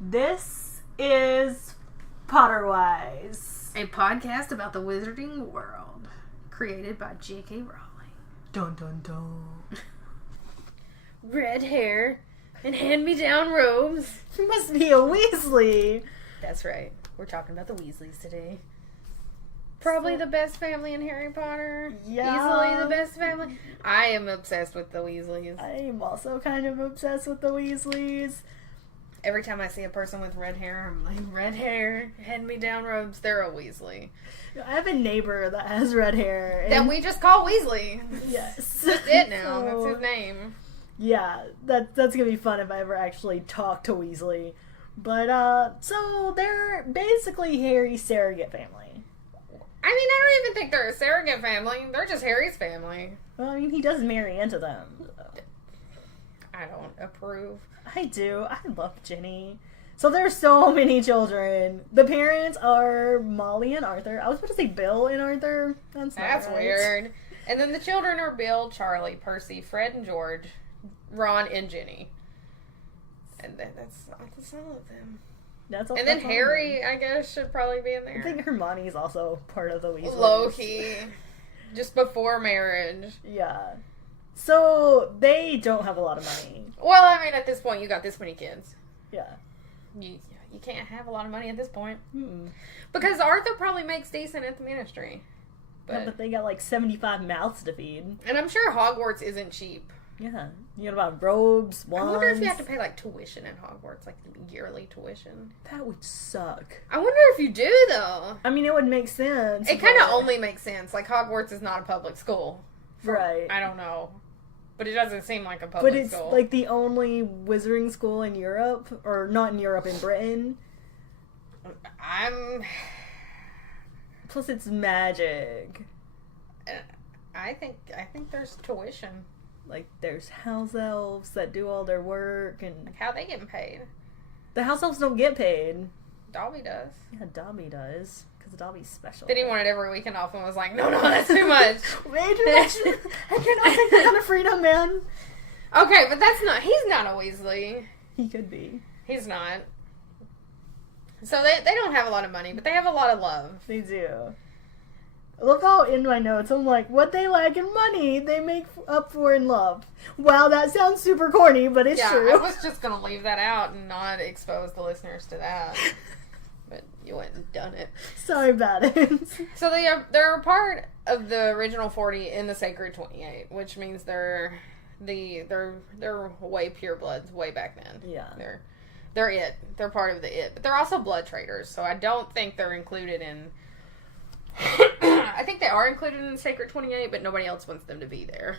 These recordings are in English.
This is Potterwise, a podcast about the wizarding world, created by J.K. Rowling. Dun dun dun. Red hair and hand-me-down robes. You must be a Weasley. That's right. We're talking about the Weasleys today. Probably the best family in Harry Potter. Yeah. Easily the best family. I am obsessed with the Weasleys. I am also kind of obsessed with the Weasleys. Every time I see a person with red hair, I'm like, red hair, hand-me-down robes, they're a Weasley. I have a neighbor that has red hair. That we just call Weasley. Yes. That's it now. That's his name. Yeah, that's gonna be fun if I ever actually talk to Weasley. But, so they're basically Harry's surrogate family. I mean, I don't even think they're a surrogate family. They're just Harry's family. Well, I mean, he does marry into them. So. I don't approve. I do. I love Ginny. So there's so many children. The parents are Molly and Arthur. I was about to say Bill and Arthur. That's right. Weird. And then the children are Bill, Charlie, Percy, Fred and George, Ron and Ginny. And then that's all of them. And then Harry, I guess, should probably be in there. I think Hermione's also part of the Weasleys. Low-key. Just before marriage. Yeah. So, they don't have a lot of money. Well, I mean, at this point, you got this many kids. Yeah. You can't have a lot of money at this point. Mm-mm. Because Arthur probably makes decent at the ministry. But they got like 75 mouths to feed. And I'm sure Hogwarts isn't cheap. Yeah. You gotta buy robes, wands. I wonder if you have to pay like tuition in Hogwarts, like yearly tuition. That would suck. I wonder if you do, though. I mean, it would make sense. It kind of only makes sense. Like, Hogwarts is not a public school. Right. I don't know. But it doesn't seem like a public school. But it's like the only wizarding school in Europe. Or not in Europe, in Britain. Plus, it's magic. I think there's tuition. Like, there's house elves that do all their work, and... Like, how they getting paid? The house elves don't get paid. Dobby does. Yeah, Dobby does. Because Dobby's special. Then he wanted every weekend off and was like, no, that's too much. Way too much. I cannot take that kind of freedom, man. Okay, but he's not a Weasley. He could be. He's not. So they don't have a lot of money, but they have a lot of love. They do. Look how in my notes, I'm like, what they lack in money, they make up for in love. Wow, that sounds super corny, but it's true. I was just going to leave that out and not expose the listeners to that. But you went and done it. Sorry about it. So they're a part of the original 40 in the Sacred 28, which means they're way purebloods way back then. Yeah. They're it. They're part of the it. But they're also blood traders, so I don't think they're included in... I think they are included in the Sacred 28, but nobody else wants them to be there.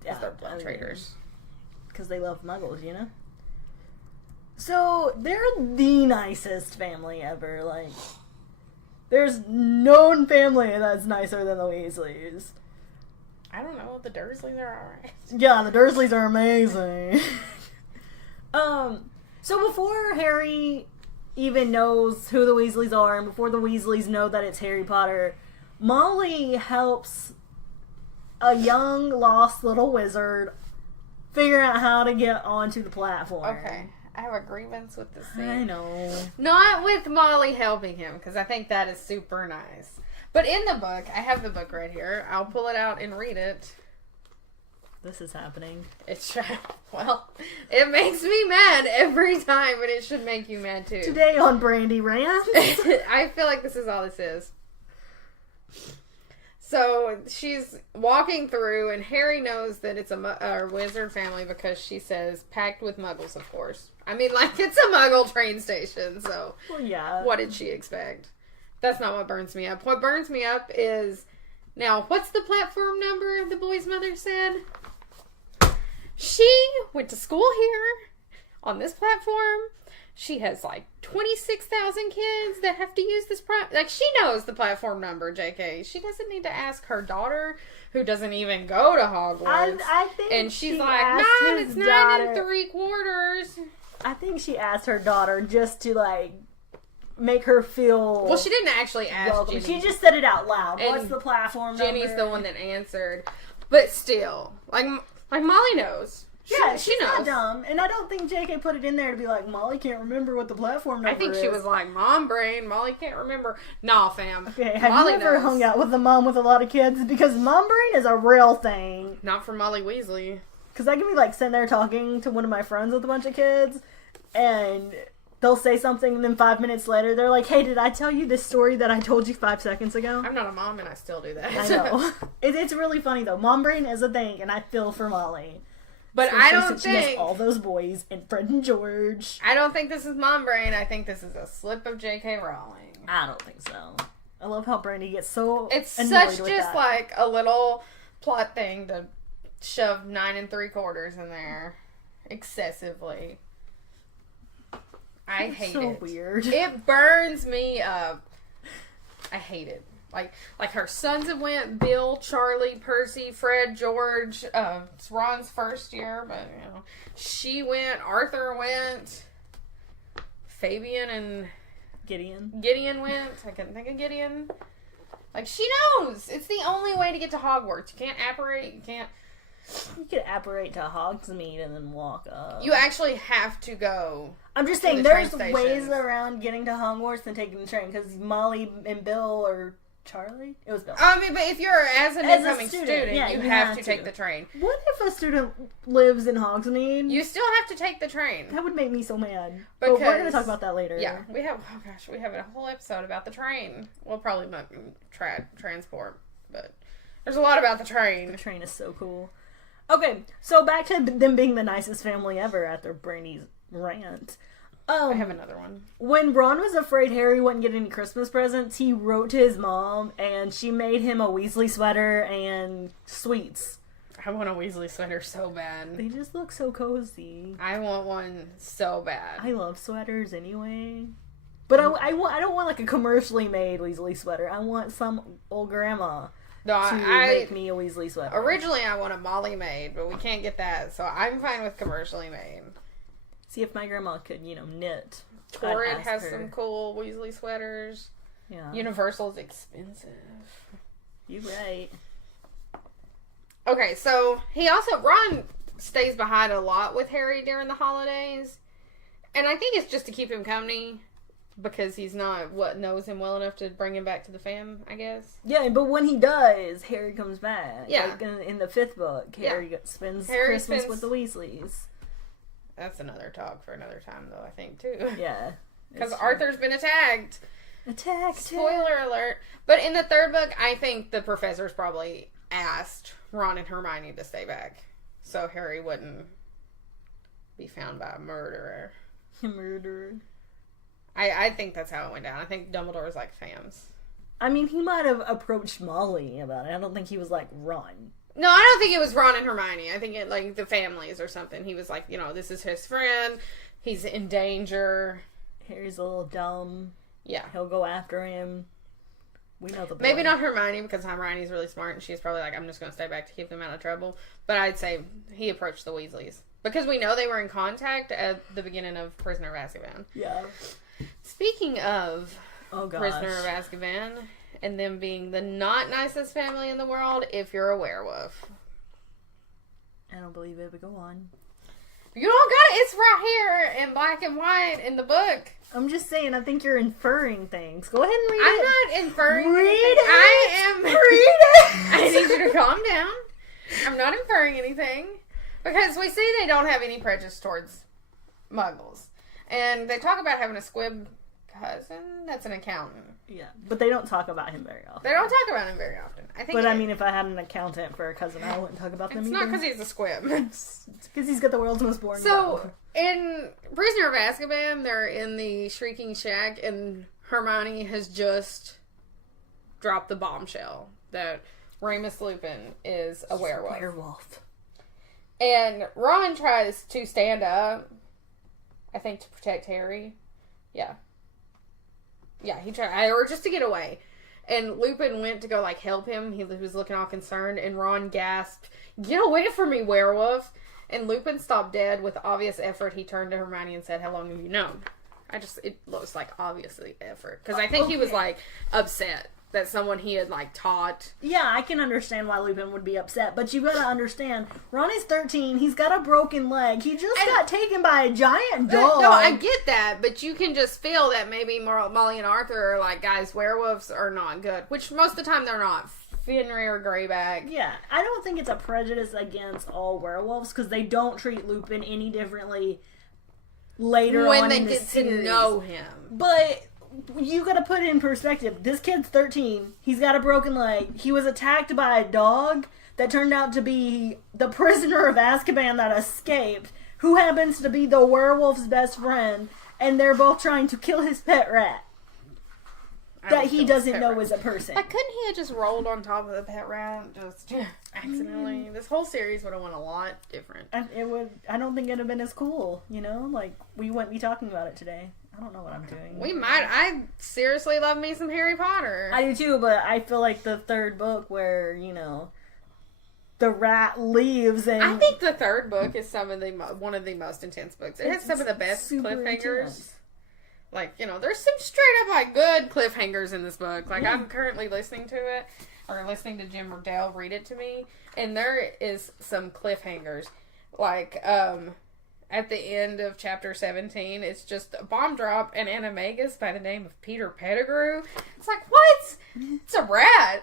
Because they're blood traders. Because they love muggles, you know? So, they're the nicest family ever. Like, there's no family that's nicer than the Weasleys. I don't know. The Dursleys are alright. Yeah, the Dursleys are amazing. So before Harry even knows who the Weasleys are, and before the Weasleys know that it's Harry Potter, Molly helps a young, lost little wizard figure out how to get onto the platform. Okay. I have a grievance with this scene. I know. Not with Molly helping him, because I think that is super nice. But in the book, I have the book right here. I'll pull it out and read it. This is happening. Well, it makes me mad every time, but it should make you mad too. Today on Brandy Rants. I feel like this is all this is. So, she's walking through, and Harry knows that it's a wizard family because she says, packed with muggles, of course. I mean, like, it's a muggle train station, so... Well, yeah. What did she expect? That's not what burns me up. What burns me up is... Now, what's the platform number the boy's mother said? She went to school here on this platform. She has like 26,000 kids that have to use this like, she knows the platform number, JK. She doesn't need to ask her daughter, who doesn't even go to Hogwarts. I think and she's like, it's 9 3/4. I think she asked her daughter just to, like, make her feel... Well, she didn't actually ask Ginny. She just said it out loud. And what's the platform Ginny's number? the one that answered. But still, like Molly knows. Yeah, she she's knows. not dumb. And I don't think JK put it in there to be like, Molly can't remember what the platform number I think is. she was like, Mom brain, Molly can't remember. Nah, fam. Okay, have Molly you ever knows. hung out with a mom with a lot of kids? Because mom brain is a real thing. Not for Molly Weasley. Because I can be like sitting there talking to one of my friends with a bunch of kids, and they'll say something, and then 5 minutes later, they're like, hey, did I tell you this story that I told you 5 seconds ago? I'm not a mom, and I still do that. I know. It's really funny, though. Mom brain is a thing, and I feel for Molly. But Especially I don't since she has think... all those boys, and Fred and George. I don't think this is mom brain. I think this is a slip of J.K. Rowling. I don't think so. I love how Brandy gets so It's annoyed such with just that. like a little plot thing to shove 9 3/4 in there excessively. I It's hate so it. weird. It burns me up. I hate it. Like her sons have went, Bill, Charlie, Percy, Fred, George. It's Ron's first year, but you know, she went. Arthur went. Fabian and Gideon went. I couldn't think of Gideon. Like, she knows. It's the only way to get to Hogwarts. You can't apparate. You can't. You could apparate to Hogsmeade and then walk up. You actually have to go. I'm just to saying, the there's train ways stations. around getting to Hogwarts than taking the train. Because Molly and Bill or Charlie? It was Bill. I mean, but if you're as an incoming student, yeah, you you have have to to. take the train. What if a student lives in Hogsmeade? You still have to take the train. That would make me so mad. But we're going to Because- talk about that later. Yeah, we have a whole episode about the train. We'll probably not transport, but there's a lot about the train. The train is so cool. Okay, so back to them being the nicest family ever after Brandy's rant. I have another one. When Ron was afraid Harry wouldn't get any Christmas presents, he wrote to his mom, and she made him a Weasley sweater and sweets. I want a Weasley sweater so bad. They just look so cozy. I want one so bad. I love sweaters anyway. But I don't want like a commercially made Weasley sweater. I want some old grandma No, to make me a Weasley sweater. Originally, I want a Molly made, but we can't get that, so I'm fine with commercially made. See if my grandma could, knit. I'd Torrid ask has her. some cool Weasley sweaters. Yeah. Universal's expensive. You right. Okay, so Ron stays behind a lot with Harry during the holidays, and I think it's just to keep him company because he's not knows him well enough to bring him back to the fam, I guess. Yeah, but when he does, Harry comes back. Yeah. Like in the 5th book, Harry spends Christmas with the Weasleys. That's another talk for another time, though, I think, too. Yeah. Because it's true. Arthur's been attacked. Attacked. Spoiler alert. But in the 3rd book, I think the professors probably asked Ron and Hermione to stay back so Harry wouldn't be found by a murderer. Murderer. I think that's how it went down. I think Dumbledore was like, fams. I mean, he might have approached Molly about it. I don't think he was like, run. No, I don't think it was Ron and Hermione. I think it, like, the families or something. He was like, this is his friend. He's in danger. Harry's a little dumb. Yeah. He'll go after him. We know the boy. Maybe not Hermione, because Hermione's really smart, and she's probably like, I'm just going to stay back to keep them out of trouble. But I'd say he approached the Weasleys. Because we know they were in contact at the beginning of Prisoner of Azkaban. Yeah. Speaking of Oh, gosh. Prisoner of Azkaban, and them being the not nicest family in the world, if you're a werewolf. I don't believe it, but go on. You don't got it. It's right here in black and white in the book. I'm just saying, I think you're inferring things. Go ahead and read I'm it. not inferring Read anything. it. I am. Read it. I need you to calm down. I'm not inferring anything. Because we see they don't have any prejudice towards muggles. And they talk about having a squib cousin that's an accountant. Yeah, but they don't talk about him very often. They don't talk about him very often. I think. But I mean, if I had an accountant for a cousin, I wouldn't talk about them it's either. not because he's a squib. It's because he's got the world's most boring So, job. in Prisoner of Azkaban, they're in the Shrieking Shack, and Hermione has just dropped the bombshell that Remus Lupin is a werewolf. Werewolf. And Ron tries to stand up, I think, to protect Harry. Yeah. Yeah, he tried, or just to get away. And Lupin went to go, like, help him. He was looking all concerned, and Ron gasped, "Get away from me, werewolf!" And Lupin stopped dead. With obvious effort, he turned to Hermione and said, "How long have you known?" It looks like obviously effort. Because I think he was, like, upset. that someone he had, like, taught. Yeah, I can understand why Lupin would be upset, but you gotta understand, Ron is 13, he's got a broken leg, he just got taken by a giant dog. No, I get that, but you can just feel that maybe Molly and Arthur are like, guys, werewolves are not good, which most of the time they're not. Fenrir, Greyback. Yeah, I don't think it's a prejudice against all werewolves, because they don't treat Lupin any differently later when on they in the get series. to know him. But you gotta put it in perspective. This kid's 13. He's got a broken leg. He was attacked by a dog that turned out to be the prisoner of Azkaban that escaped, who happens to be the werewolf's best friend, and they're both trying to kill his pet rat that he doesn't know is a person. Like, couldn't he have just rolled on top of the pet rat just accidentally? This whole series would have went a lot different. It would. I don't think it'd have been as cool, you know? Like, we wouldn't be talking about it today. I don't know what I'm doing. We might. I seriously love me some Harry Potter. I do too, but I feel like the third book where, you know, the rat leaves and... I think the third book is one of the most intense books. It has some of the best cliffhangers. Intense. Like, you know, there's some straight up, like, good cliffhangers in this book. Like, I'm currently listening to it, or listening to Jim Dale read it to me, and there is some cliffhangers. Like, at the end of chapter 17, it's just a bomb drop, and animagus by the name of Peter Pettigrew. It's like, what? It's a rat.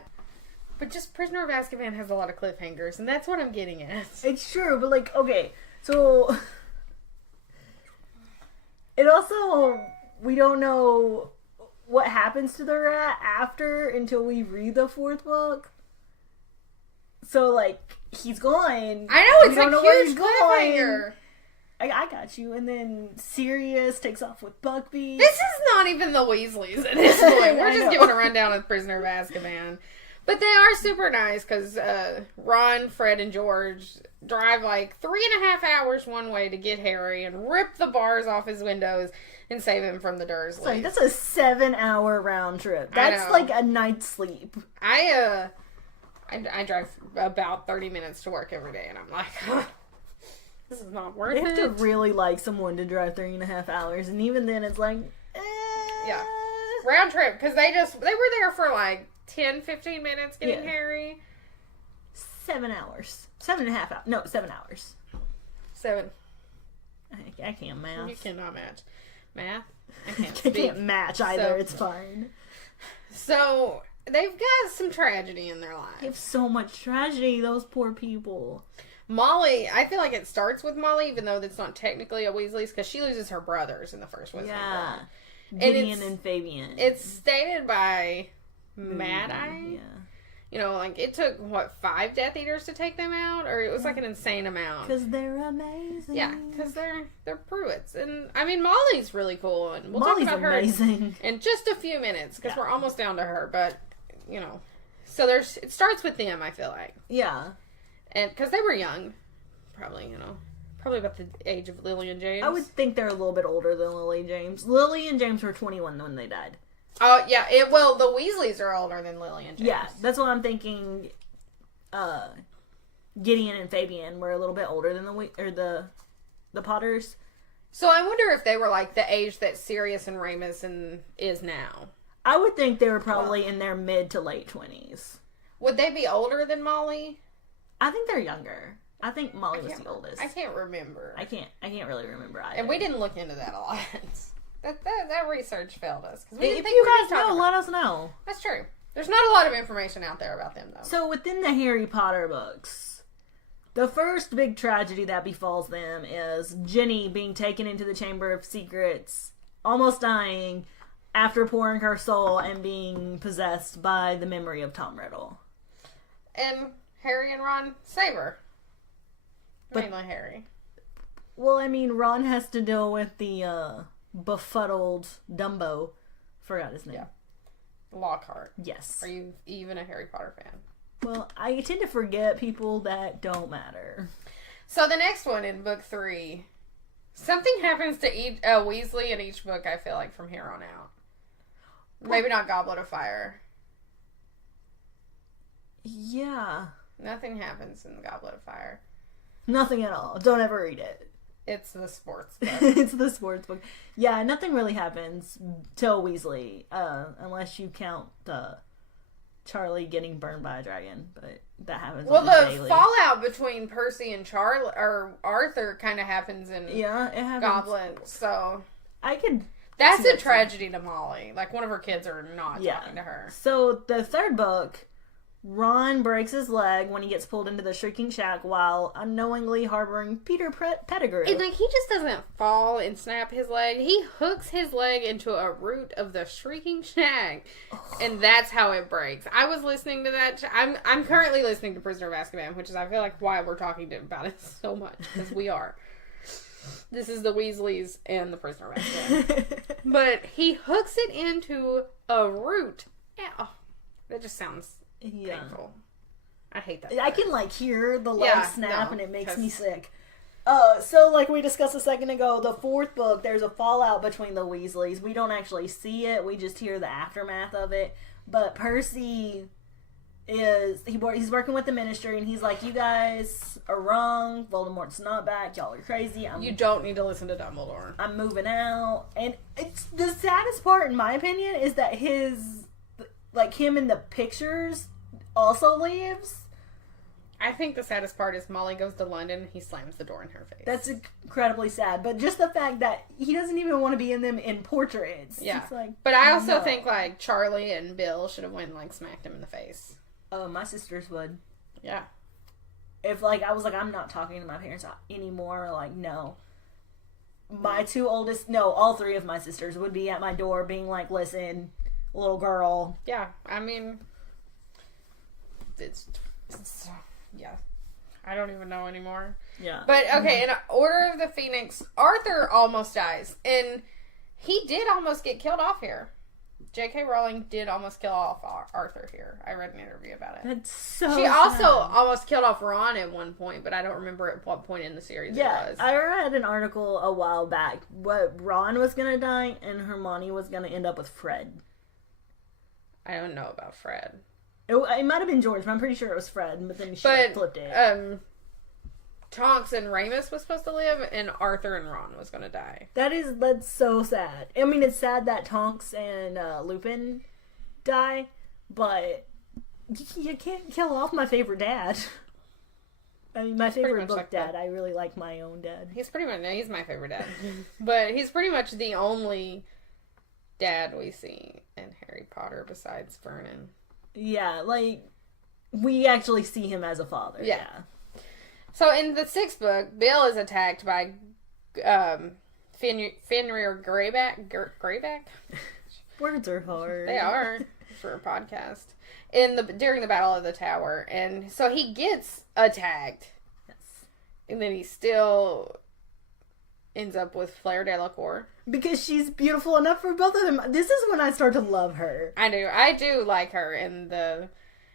But just Prisoner of Azkaban has a lot of cliffhangers, and that's what I'm getting at. It's true, but, like, okay, so... It also... We don't know what happens to the rat after until we read the fourth book. So, like, he's gone. I know, it's a huge cliffhanger. I got you. And then Sirius takes off with Buckbeak. This is not even the Weasleys at this point. We're just giving a rundown of Prisoner of Azkaban. But they are super nice because Ron, Fred, and George drive like 3.5 hours one way to get Harry and rip the bars off his windows and save him from the Dursleys. Sorry, that's a 7-hour round trip. That's like a night's sleep. I drive about 30 minutes to work every day, and I'm like, this is not worth it. You have to really like someone to drive 3.5 hours, and even then it's like, yeah, round trip, because they were there for like 10, 15 minutes getting Harry. 7 hours. 7.5 hours. No, 7 hours. 7. I can't math. You cannot match. Math? I can't match either. So, it's fine. So, they've got some tragedy in their lives. They have so much tragedy, those poor people. Molly, I feel like it starts with Molly, even though that's not technically a Weasley's, because she loses her brothers in the first one. Yeah. Gideon and Fabian. It's stated by Mad Eye. Yeah. You know, like, it took, 5 Death Eaters to take them out? Or it was, like, an insane amount. Because they're amazing. Yeah, because they're Pruitts. And, I mean, Molly's really cool. And we'll Molly's talk about amazing. her in just a few minutes, because we're almost down to her. But, you know. So, it starts with them, I feel like. Yeah. And, because they were young. Probably, you know. Probably about the age of Lily and James. I would think they're a little bit older than Lily and James. Lily and James were 21 when they died. Oh, yeah. Well, the Weasleys are older than Lily and James. Yeah, that's what I'm thinking. Gideon and Fabian were a little bit older than the Potters. So I wonder if they were like the age that Sirius and Remus is now. I would think they were probably in their mid to late 20s. Would they be older than Molly? I think they're younger. I think Molly was the oldest. I can't remember. I can't really remember either. And we didn't look into that a lot. That research failed us. If you guys know, let us know. That's true. There's not a lot of information out there about them, though. So within the Harry Potter books, the first big tragedy that befalls them is Ginny being taken into the Chamber of Secrets, almost dying, after pouring her soul and being possessed by the memory of Tom Riddle. And Harry and Ron save her. Mainly Harry. Well, I mean, Ron has to deal with the befuddled Dumbo. Forgot his name. Yeah. Lockhart. Yes. Are you even a Harry Potter fan? Well, I tend to forget people that don't matter. So the next one in book 3, something happens to each Weasley in each book, I feel like, from here on out. Maybe not Goblet of Fire. Yeah. Nothing happens in the Goblet of Fire. Nothing at all. Don't ever read it. It's the sports book. It's the sports book. Yeah, nothing really happens to Weasley, unless you count Charlie getting burned by a dragon, but that happens. Well, the daily. fallout between Percy and Charlie or Arthur kind of happens in it happens. Goblins. So I could. That's a tragedy to Molly. Like, one of her kids are not talking to her. So the third book, Ron breaks his leg when he gets pulled into the Shrieking Shack while unknowingly harboring Peter Pettigrew. And, like, he just doesn't fall and snap his leg. He hooks his leg into a root of the Shrieking Shack, and that's how it breaks. I was listening to that. I'm currently listening to Prisoner of Azkaban, which is, I feel like, why we're talking about it so much, because we are. This is the Weasleys and the Prisoner of Azkaban. But he hooks it into a root. Ow. That just sounds painful. I hate that. I can, like, hear the leg snap, and it makes me sick. So, like we discussed a second ago, the fourth book, there's a fallout between the Weasleys. We don't actually see it. We just hear the aftermath of it. But Percy he's working with the Ministry, and he's like, you guys are wrong. Voldemort's not back. Y'all are crazy. You don't need to listen to Dumbledore. I'm moving out. And it's the saddest part, in my opinion, is that him in the pictures also leaves. I think the saddest part is Molly goes to London and he slams the door in her face. That's incredibly sad. But just the fact that he doesn't even want to be in them in portraits. Yeah. It's like, but I also think, like, Charlie and Bill should have went and, like, smacked him in the face. Oh, my sisters would. Yeah. If, like, I was like, I'm not talking to my parents anymore, like, no. My all three of my sisters would be at my door being like, listen, little girl. Yeah, I mean, it's yeah. I don't even know anymore. Yeah. But, okay, in Order of the Phoenix, Arthur almost dies. And he did almost get killed off here. J.K. Rowling did almost kill off Arthur here. I read an interview about it. That's so She sad. also almost killed off Ron at one point, but I don't remember at what point in the series it was. I read an article a while back what Ron was going to die and Hermione was going to end up with Fred. I don't know about Fred. It might have been George, but I'm pretty sure it was Fred, but then she flipped it. Tonks and Remus was supposed to live, and Arthur and Ron was going to die. That's so sad. I mean, it's sad that Tonks and Lupin die, but you can't kill off my favorite dad. I mean, my favorite book like dad. I really like my own dad. He's my favorite dad. But he's pretty much the only dad we see in Harry Potter besides Vernon. Yeah, like, we actually see him as a father. Yeah. So in the sixth book, Bill is attacked by Fenrir Greyback. Words are hard. They are for a podcast. During the Battle of the Tower, and so he gets attacked. Yes. And then he still ends up with Fleur Delacour. Because she's beautiful enough for both of them. This is when I start to love her. I do like her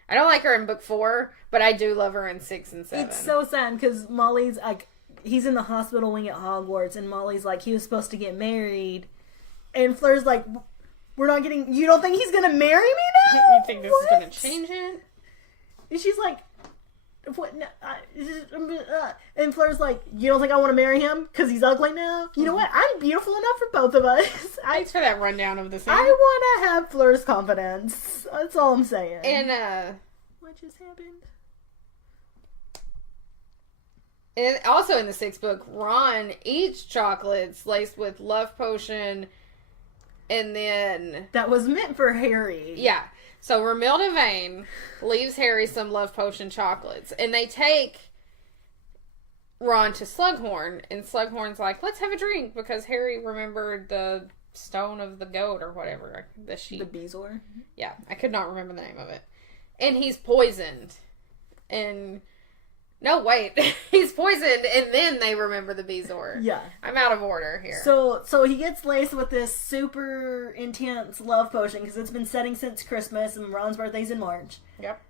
I don't like her in book 4, but I do love her in 6 and 7. It's so sad because Molly's like, he's in the hospital wing at Hogwarts, and Molly's like, he was supposed to get married, and Fleur's like, you don't think he's gonna marry me now? You think this is gonna change it? And she's like, what? No, and Fleur's like, you don't think I want to marry him because he's ugly now? You know what? I'm beautiful enough for both of us. Thanks for that rundown of the scene. I want to have Fleur's confidence. That's all I'm saying. And what just happened? And also in the 6th book, Ron eats chocolates laced with love potion, and then that was meant for Harry. Yeah. So Romilda Vane leaves Harry some love potion chocolates, and they take Ron to Slughorn, and Slughorn's like, let's have a drink, because Harry remembered the stone of the goat or whatever, the sheep. The Bezoar? Yeah, I could not remember the name of it. And he's poisoned. And no, wait, he's poisoned, and then they remember the Bezoar. Yeah. I'm out of order here. So he gets laced with this super intense love potion, because it's been setting since Christmas, and Ron's birthday's in March. Yep.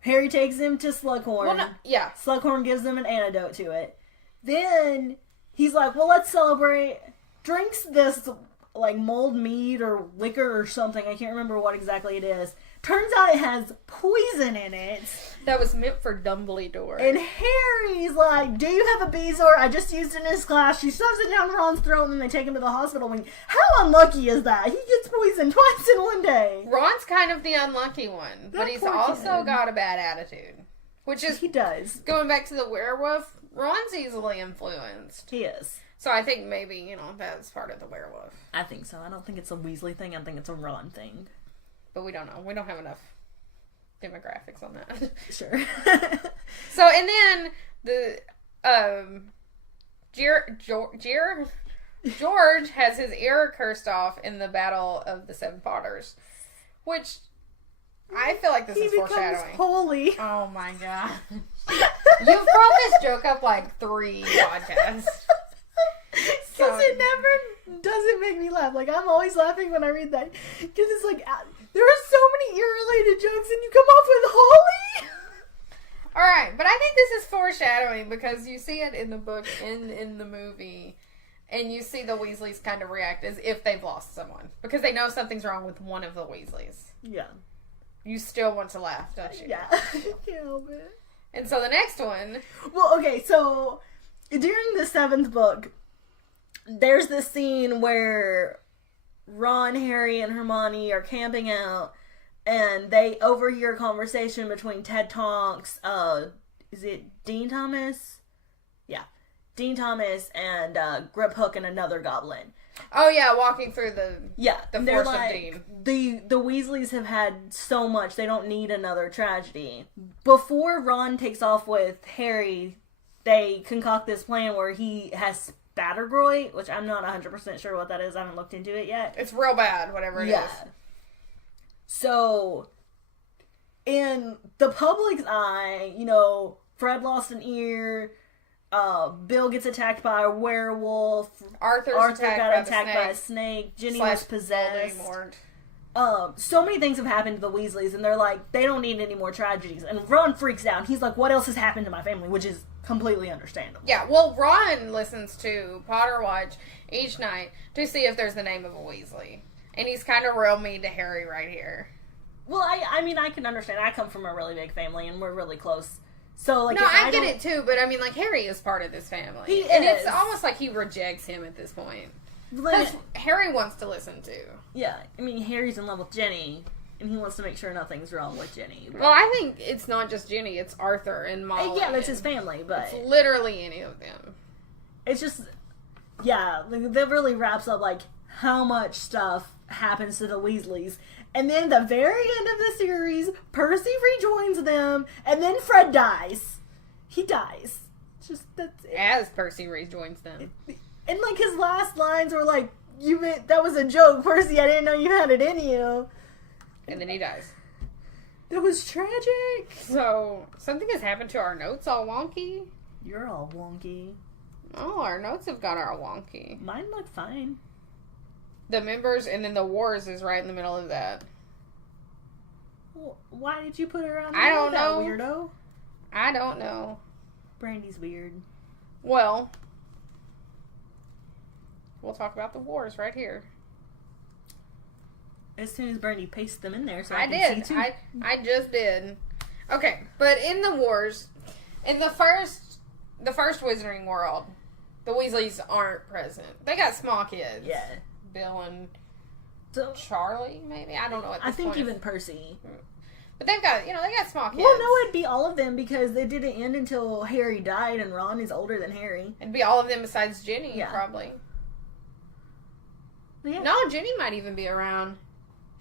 Harry takes him to Slughorn. Well, no, yeah. Slughorn gives him an antidote to it. Then he's like, well, let's celebrate. Drinks this like mulled mead or liquor or something. I can't remember what exactly it is. Turns out it has poison in it. That was meant for Dumbledore. And Harry's like, do you have a Bezoar? I just used it in his class. She shoves it down Ron's throat and then they take him to the hospital. I mean, how unlucky is that? He gets poisoned twice in one day. Ron's kind of the unlucky one, but he's also got a bad attitude. Which is, he does. Going back to the werewolf, Ron's easily influenced. He is. So I think maybe, that's part of the werewolf. I think so. I don't think it's a Weasley thing. I think it's a Ron thing. But we don't know. We don't have enough demographics on that. Sure. So, and then George has his ear cursed off in the Battle of the Seven Potters, which I feel like this is foreshadowing. Holy. Oh my god. You've brought this joke up like 3 podcasts. Because it never doesn't make me laugh. Like, I'm always laughing when I read that. Because it's like, there are so many ear-related jokes and you come off with holy. Alright, but I think this is foreshadowing because you see it in the book and in the movie. And you see the Weasleys kind of react as if they've lost someone. Because they know something's wrong with one of the Weasleys. Yeah. You still want to laugh, don't you? Yeah. I can't help it. And so the next one... Well, okay, so during the 7th book, there's this scene where Ron, Harry, and Hermione are camping out, and they overhear a conversation between Ted Tonks, is it Dean Thomas? Yeah. Dean Thomas and Grip Hook and another goblin. Oh yeah, walking through the forest of Dean. The Weasleys have had so much, they don't need another tragedy. Before Ron takes off with Harry, they concoct this plan where he has Spattergroit, which I'm not 100% sure what that is. I haven't looked into it yet. It's real bad, whatever it is. So, in the public's eye, Fred lost an ear. Bill gets attacked by a werewolf. Arthur got attacked by a snake. Ginny was possessed. Voldemort. So many things have happened to the Weasleys, and they're like, they don't need any more tragedies. And Ron freaks out. He's like, what else has happened to my family? Which is completely understandable. Yeah, well, Ron listens to Potterwise each night to see if there's the name of a Weasley. And he's kind of real mean to Harry right here. Well, I mean, I can understand. I come from a really big family, and we're really close. So, like, no, I get it too, but I mean, like, Harry is part of this family. And it's almost like he rejects him at this point. Because Harry wants to listen to. Yeah, I mean, Harry's in love with Ginny, and he wants to make sure nothing's wrong with Ginny. But... Well, I think it's not just Ginny, it's Arthur and Molly. Yeah, that's his family, but... It's literally any of them. It's just... Yeah, like, that really wraps up, like, how much stuff happens to the Weasleys. And then the very end of the series, Percy rejoins them, and then Fred dies. He dies. Just, that's it. As Percy rejoins them. And, like, his last lines were like, that was a joke, Percy, I didn't know you had it in you. And then he dies. That was tragic. So, something has happened to our notes all wonky. You're all wonky. Oh, our notes have got all wonky. Mine look fine. The members and then the wars is right in the middle of that. Well, why did you put it around I don't know. Weirdo? I don't know. Brandy's weird. Well, we'll talk about the wars right here. As soon as Brandy pasted them in there, so I can see too. I just did. Okay, but in the wars, in the first Wizarding World, the Weasleys aren't present. They got small kids. Yeah. Bill and Charlie, maybe? I don't know at this I think point. Even Percy. But they've got, they got small kids. Well, no, it'd be all of them because it didn't end until Harry died and Ron is older than Harry. It'd be all of them besides Ginny, probably. Yeah. No, Ginny might even be around.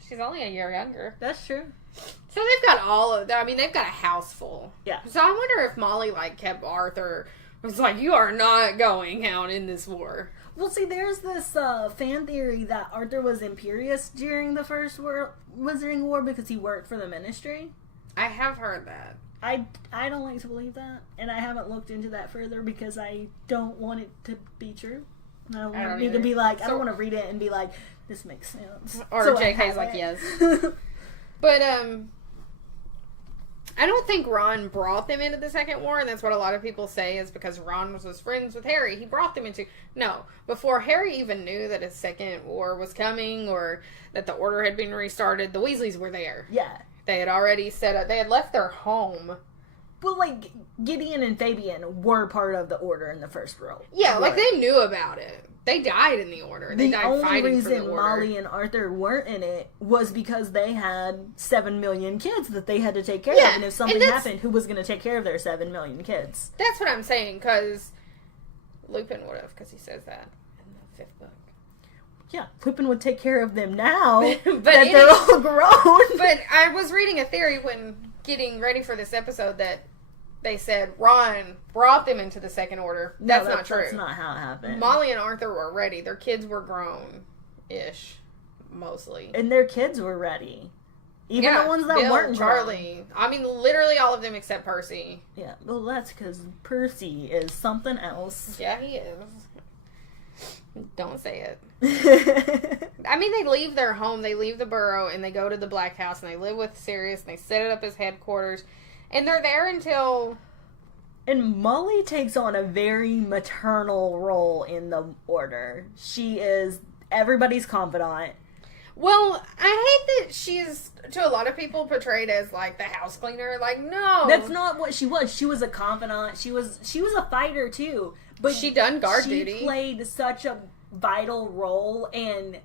She's only a year younger. That's true. So they've got all of them. I mean, they've got a house full. Yeah. So I wonder if Molly, kept Arthur... was like, you are not going out in this war. Well, see, there's this fan theory that Arthur was imperious during the First Wizarding War because he worked for the Ministry. I have heard that. I don't like to believe that, and I haven't looked into that further because I don't want it to be true. I don't want me to be like, I don't want to read it and be like, this makes sense. Or so JK's like, yes. But, I don't think Ron brought them into the Second War, and that's what a lot of people say is because Ron was friends with Harry. He brought them into... No. Before Harry even knew that a Second War was coming or that the Order had been restarted, the Weasleys were there. Yeah. They had already set up... They had left their home. But, like, Gideon and Fabian were part of the Order in the first role. Yeah, like, they knew about it. They died in the Order. They died fighting for the Order. The only reason Molly and Arthur weren't in it was because they had 7 million kids that they had to take care of. And if something happened, who was going to take care of their 7 million kids? That's what I'm saying, because Lupin would have, because he says that in the 5th book. Yeah, Lupin would take care of them now but that they're all grown. But I was reading a theory when getting ready for this episode that they said Ron brought them into the Second Order. That's not true. That's not how it happened. Molly and Arthur were ready. Their kids were grown-ish, mostly. And their kids were ready. Even the ones that Bill, weren't Charlie. grown. I mean, literally all of them except Percy. Yeah, well, that's because Percy is something else. Yeah, he is. Don't say it. I mean, they leave their home, they leave the burrow, and they go to the Black House, and they live with Sirius, and they set it up as headquarters. And they're there until... And Molly takes on a very maternal role in the Order. She is everybody's confidant. Well, I hate that she's, to a lot of people, portrayed as, like, the house cleaner. Like, no. That's not what she was. She was a confidant. She was a fighter, too. But she done guard duty. She played such a vital role in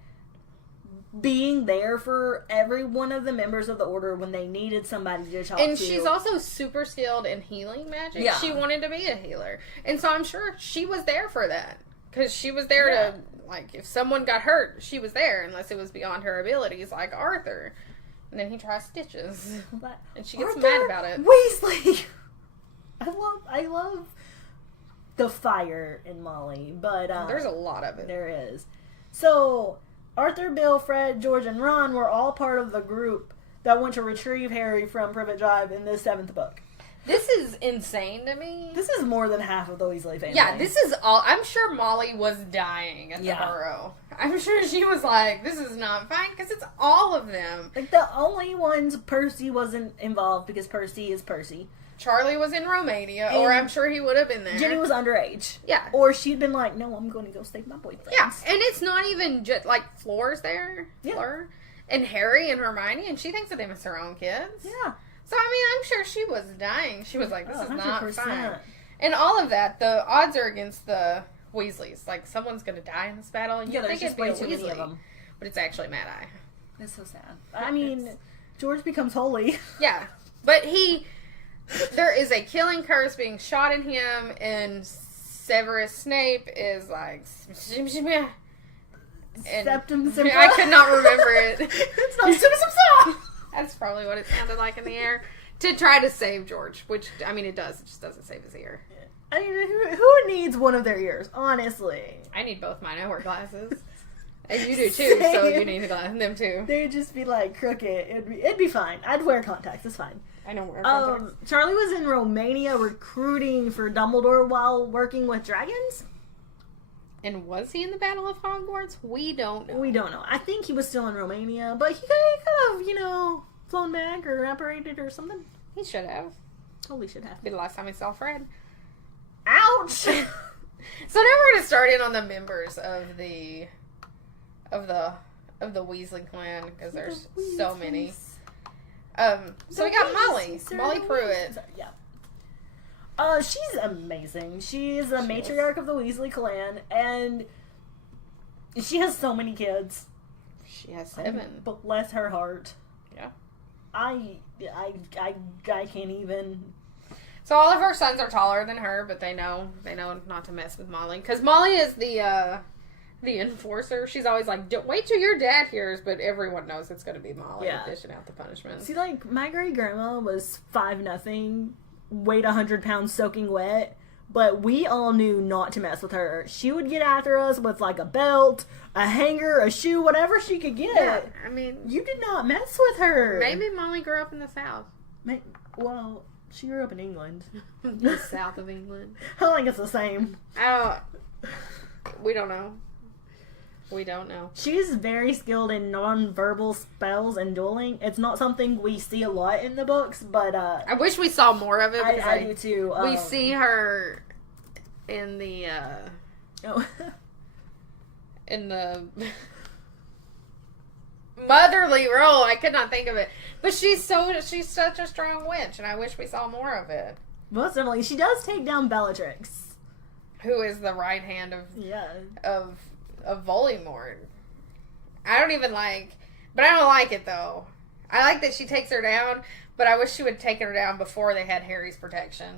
being there for every one of the members of the Order when they needed somebody to talk to. And she's also super skilled in healing magic. Yeah. She wanted to be a healer. And so I'm sure she was there for that. Because she was there to, like, if someone got hurt, she was there, unless it was beyond her abilities, like Arthur. And then he tries stitches. And she gets mad about it. Weasley! I love the fire in Molly, but... there's a lot of it. There is. So... Arthur, Bill, Fred, George, and Ron were all part of the group that went to retrieve Harry from Privet Drive in the 7th book. This is insane to me. This is more than half of the Weasley family. Yeah, this is all... I'm sure Molly was dying at the burrow. I'm sure she was like, this is not fine, because it's all of them. Like, the only ones Percy wasn't involved, because Percy is Percy. Charlie was in Romania, or I'm sure he would have been there. Ginny was underage. Yeah. Or she'd been like, no, I'm going to go save my boyfriend. Yeah, and it's not even just, like, Flora's there. Yeah. Fleur. And Harry and Hermione, and she thinks of them as her own kids. Yeah. So, I mean, I'm sure she was dying. She was like, this is 100%. not fine. And all of that, the odds are against the Weasleys. Like, someone's going to die in this battle, and you think it'd be a Weasley. Of them. But it's actually Mad Eye. It's so sad. I mean, George becomes holy. Yeah. But there is a killing curse being shot in him, and Severus Snape is like... Septum I could not remember it. It's not That's probably what it sounded like in the air. To try to save George, which, I mean, it does. It just doesn't save his ear. I mean, who needs one of their ears, honestly? I need both mine. I wear glasses. And you do too, so you need them too. They'd just be like crooked. It'd be fine. I'd wear contacts. It's fine. I don't wear contacts. Charlie was in Romania recruiting for Dumbledore while working with dragons. And was he in the Battle of Hogwarts? We don't know. We don't know. I think he was still in Romania, but he could have, flown back or operated or something. He should have. Totally should have. Be the last time we saw Fred. Ouch! So now we're going to start in on the members of the Weasley clan, because there's so many. So we got Molly Pruitt. Yeah. She's amazing. She's a matriarch of the Weasley clan, and she has so many kids. She has 7. Bless her heart. Yeah. I can't even. So all of her sons are taller than her, but they know not to mess with Molly, because Molly is the enforcer. She's always like, wait till your dad hears, but everyone knows it's going to be Molly dishing out the punishment. See, like, my great grandma was 5'0", weighed 100 pounds soaking wet, but we all knew not to mess with her. She would get after us with, like, a belt, a hanger, a shoe, whatever she could get. Yeah, I mean, you did not mess with her. Maybe Molly grew up in the South. Well, she grew up in England. The South of England. I think it's the same. We don't know. We don't know. She's very skilled in non-verbal spells and dueling. It's not something we see a lot in the books, but I wish we saw more of it. I do too. We see her in the in the motherly role. I could not think of it, but she's such a strong witch, and I wish we saw more of it. Most definitely, she does take down Bellatrix, who is the right hand of Voldemort. I don't even like, but I don't like it though. I like that she takes her down, but I wish she would take her down before they had Harry's protection,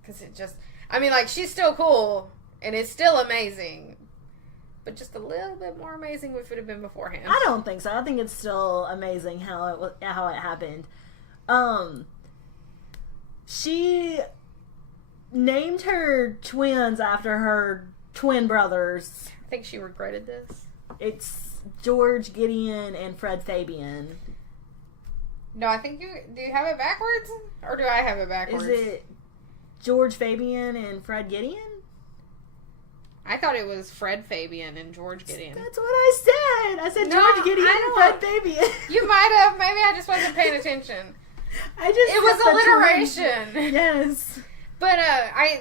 because it just, I mean, like, she's still cool and it's still amazing. But just a little bit more amazing if it would have been beforehand. I don't think so. I think it's still amazing how it happened. She named her twins after her twin brothers. I think she regretted this. It's George Gideon and Fred Fabian. No, I think do you have it backwards? Or do I have it backwards? Is it George Fabian and Fred Gideon? I thought it was Fred Fabian and George Gideon. That's what I said. I said George Gideon and Fred Fabian. You might have. Maybe I just wasn't paying attention. It was alliteration. Yes. But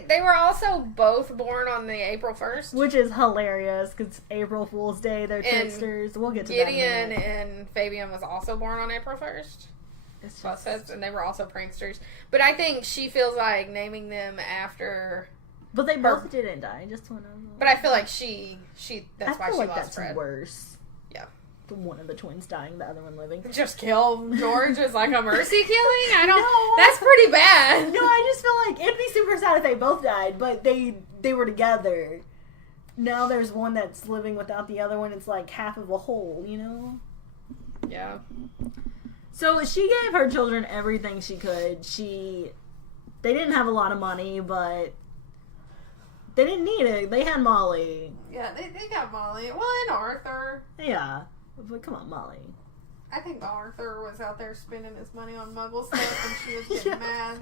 they were also both born on the April 1st. Which is hilarious because April Fool's Day, they're tricksters. We'll get to that in a minute. Gideon and Fabian was also born on April 1st. And they were also pranksters. But I think she feels like naming them after... But they both didn't die. Just one of them. But I feel like that's why she lost that's Fred. Worse. Yeah. One of the twins dying, the other one living. Just kill George as like a mercy killing? I don't... No, that's pretty bad. No, I just feel like it'd be super sad if they both died, but they were together. Now there's one that's living without the other one. It's like half of a whole, you know? Yeah. So she gave her children everything she could. They didn't have a lot of money, but... They didn't need it. They had Molly. Yeah, they got Molly. Well, and Arthur. Yeah. But come on, Molly. I think Arthur was out there spending his money on Muggle stuff and she was getting mad.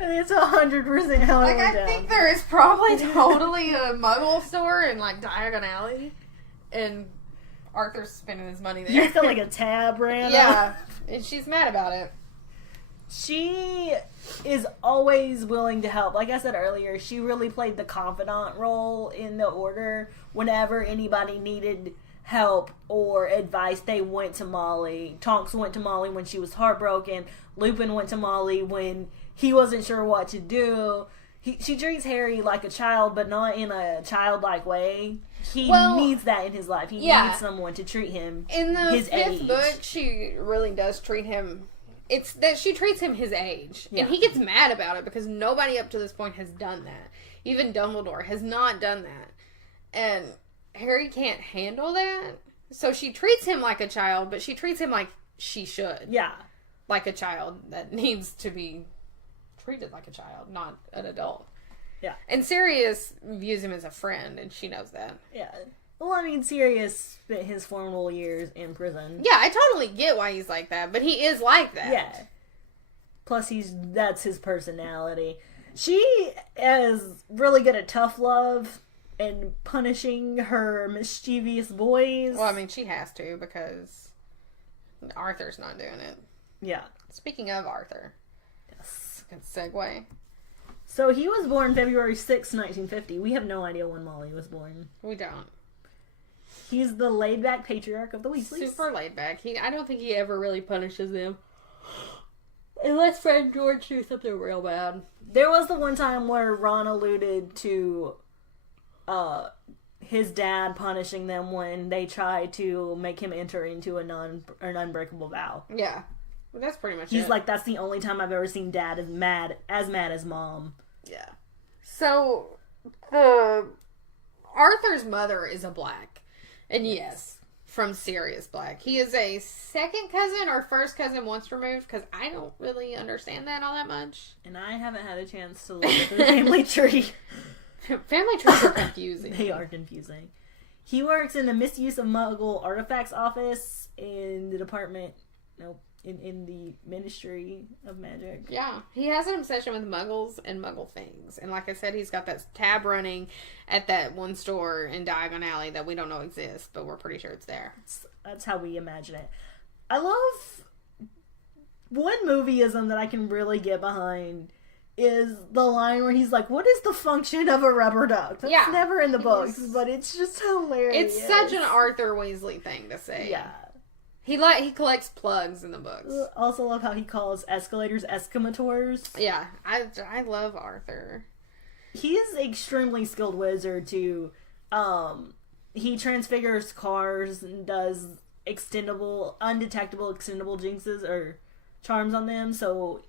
And it's 100% how it went down. I think there is probably totally a Muggle store in, like, Diagon Alley. And Arthur's spending his money there. You feel like a tab ran Yeah. And she's mad about it. She is always willing to help. Like I said earlier, she really played the confidant role in the Order. Whenever anybody needed help or advice, they went to Molly. Tonks went to Molly when she was heartbroken. Lupin went to Molly when he wasn't sure what to do. She treats Harry like a child, but not in a childlike way. He needs that in his life. He needs someone to treat him in the his fifth age. book, she really does treat him... It's that she treats him his age. Yeah. And he gets mad about it because nobody up to this point has done that. Even Dumbledore has not done that. And Harry can't handle that. So she treats him like a child, but she treats him like she should. Yeah. Like a child that needs to be treated like a child, not an adult. Yeah. And Sirius views him as a friend, and she knows that. Yeah. Well, I mean, Sirius spent his formative years in prison. Yeah, I totally get why he's like that, but he is like that. Yeah. Plus, that's his personality. She is really good at tough love and punishing her mischievous boys. Well, I mean, she has to because Arthur's not doing it. Yeah. Speaking of Arthur. Yes. Good segue. So he was born February 6, 1950. We have no idea when Molly was born. We don't. He's the laid-back patriarch of the Weasleys. Super laid-back. I don't think he ever really punishes them. Unless Fred George do something real bad. There was the one time where Ron alluded to his dad punishing them when they tried to make him enter into an unbreakable vow. Yeah. Well, that's pretty much it. He's like, that's the only time I've ever seen dad as mad as Mom. Yeah. So, Arthur's mother is a Black. And yes, from Sirius Black. He is a second cousin or first cousin once removed, because I don't really understand that all that much. And I haven't had a chance to look at the family tree. Family trees are confusing. They are confusing. He works in the Misuse of Muggle Artifacts office in the department. Nope. in the Ministry of Magic. Yeah, he has an obsession with muggles and muggle things. And like I said, he's got that tab running at that one store in Diagon Alley that we don't know exists, but we're pretty sure it's there. That's how we imagine it. I love... One movieism that I can really get behind is the line where he's like, what is the function of a rubber duck? That's never in the books, but it's just hilarious. It's such an Arthur Weasley thing to say. Yeah. He collects plugs in the books. Also love how he calls escalators escamators. Yeah, I love Arthur. He is an extremely skilled wizard too. He transfigures cars and does undetectable extendable jinxes or charms on them so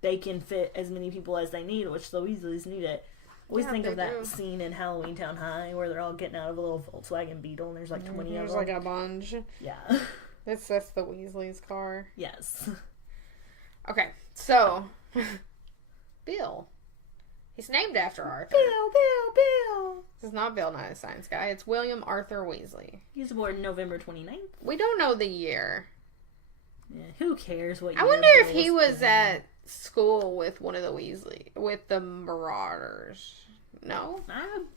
they can fit as many people as they need, which the Weasleys need it. Always think of that scene in Halloween Town High where they're all getting out of a little Volkswagen Beetle and there's like 20 of them. There's like a bunch. Yeah. That's the Weasley's car. Yes. Okay, so Bill. He's named after Arthur. Bill. This is not Bill, not a science guy. It's William Arthur Weasley. He was born November 29th. We don't know the year. Yeah, who cares what year? I wonder if he was at school with one of the with the Marauders. No?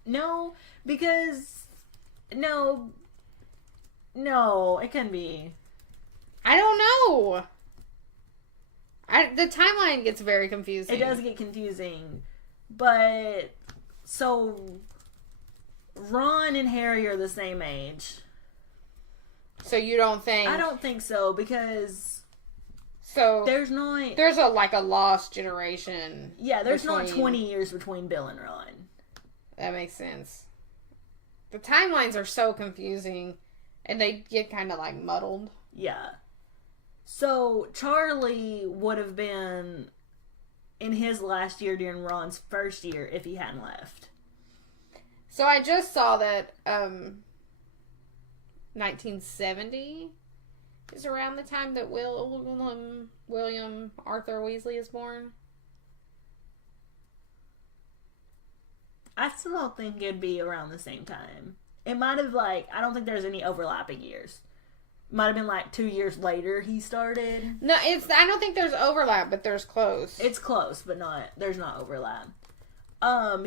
No, because... No, it can be. I don't know. The timeline gets very confusing. It does get confusing. But, so, Ron and Harry are the same age. So you don't think... I don't think so, because... So... There's not... There's a lost generation. Yeah, there's not 20 years between Bill and Ron. That makes sense. The timelines are so confusing, and they get kind of, muddled. Yeah. So, Charlie would have been in his last year during Ron's first year if he hadn't left. So, I just saw that 1970 is around the time that William Arthur Weasley is born. I still don't think it'd be around the same time. It might have, I don't think there's any overlapping years. Might have been 2 years later he started. No, I don't think there's overlap, but there's close. It's close, but there's not overlap.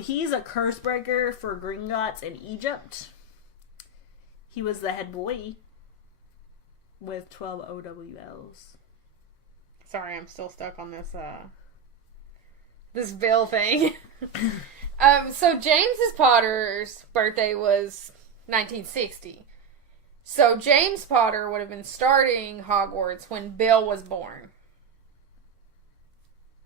He's a curse breaker for Gringotts in Egypt. He was the head boy with 12 OWLs. Sorry, I'm still stuck on this Bill thing. So James Potter's birthday was 1960. So James Potter would have been starting Hogwarts when Bill was born.